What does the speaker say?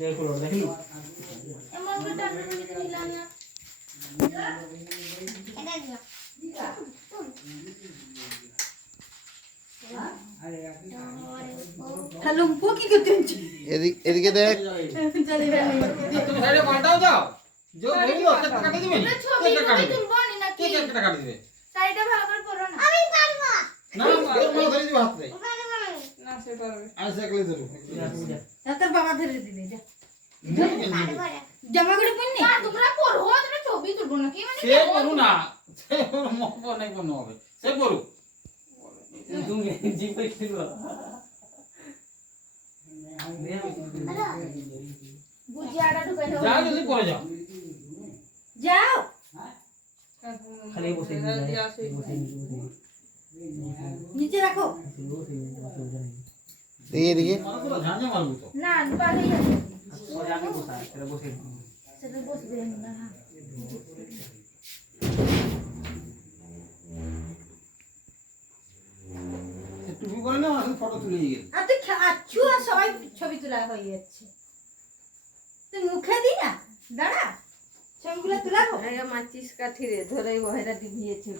দেখো দেখো এমন করে টানতে নিলাম না এটা দিও হ্যালো কি করতেন এদিকে দেখ চলে যাবে তুমি সাইডে পাল্টাও যাও जो বললো কেটে কাটে দিবে না ছবি তুলবো না কে কেটে কাটে দিবে শাড়িটা ভালো করে পরো না আমি পারবো না তোর মা ধরে দিবে হাতে না সে পারবে আমি সাইকেলে ধরু তোর বাবা ধরে দিবে যা জামা করে পরনি না তোমরা পরো তোমরা ছবি তুলবো না কি মানে সে করু না সে মুখ অনেক বন্ধ হবে সে করু তুমি জিপে খেলবা বুঝিয়াটা ঢুকাই দাও যাও জলদি পরে যাও যাও খালি বসে নিচে রাখো এদিকে মারো ঝাঁঝা মারবো তো না পারেই আছে সোজা আমি বসা এটা বসে সেটা বসবে না হ্যাঁ টুপি করে না আসলে ফটো তুলে গেল আর তুই আচ্ছু আর সবাই ছবি তোলা হয়ে যাচ্ছে তুই মুখে দি না দাঁড়া ছবিগুলো তোলাবো মাচিস কাঠি রে ধরে বহেরা ডিভিয়েছে